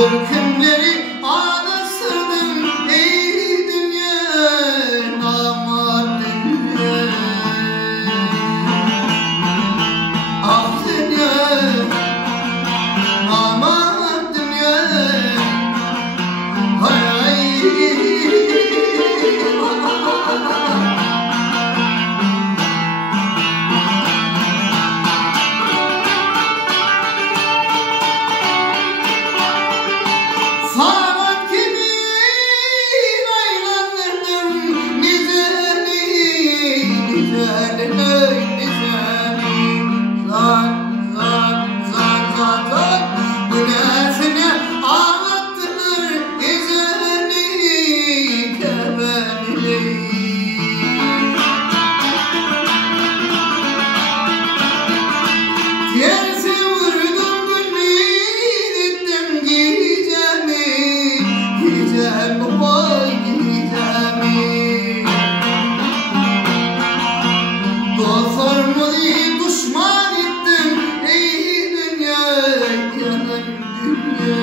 Görkemleri ağda sırdım ey dünya, namar dünya. Ah dünya, namar dünya. Hay hay. Düşman ettim ey dünya, yanan dünya.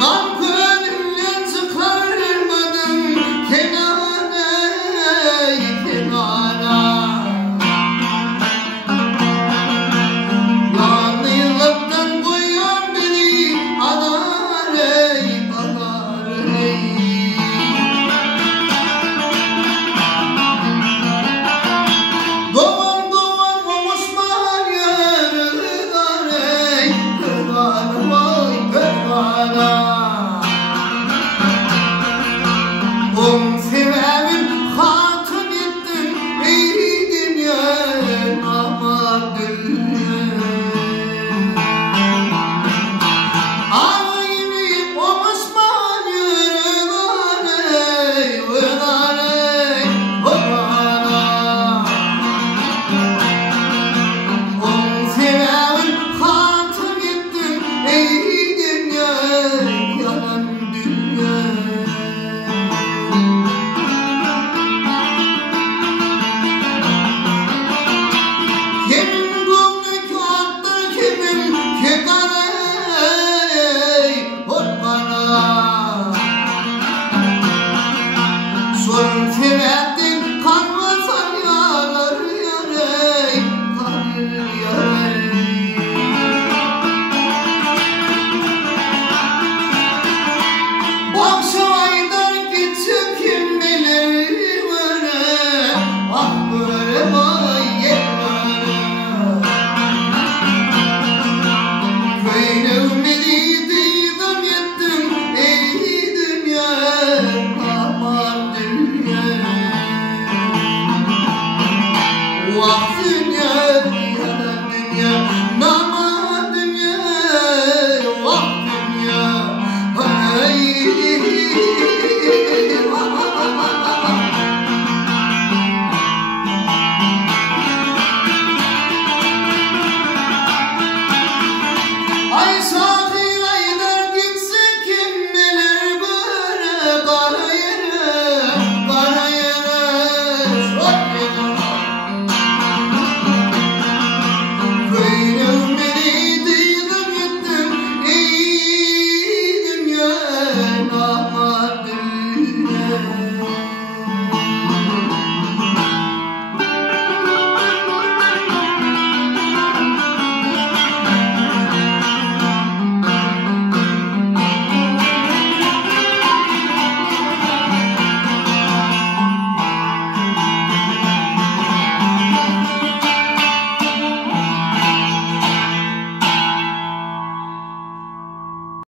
Kan gönlümden çıkarmadım kenara, kenara. Yanlılıktan koyuyor beni anar ey, anar ey. Doğan doğan olmuşlar yarılar ey, kırlar vay kırlara. Sevemin hatun ettin ey dünya, namar dünya. Ağlayını olmuşman yürüler ey, vılar ey, vılara. Sevemin hatun ettin ey dünya, yanan dünya. Vakti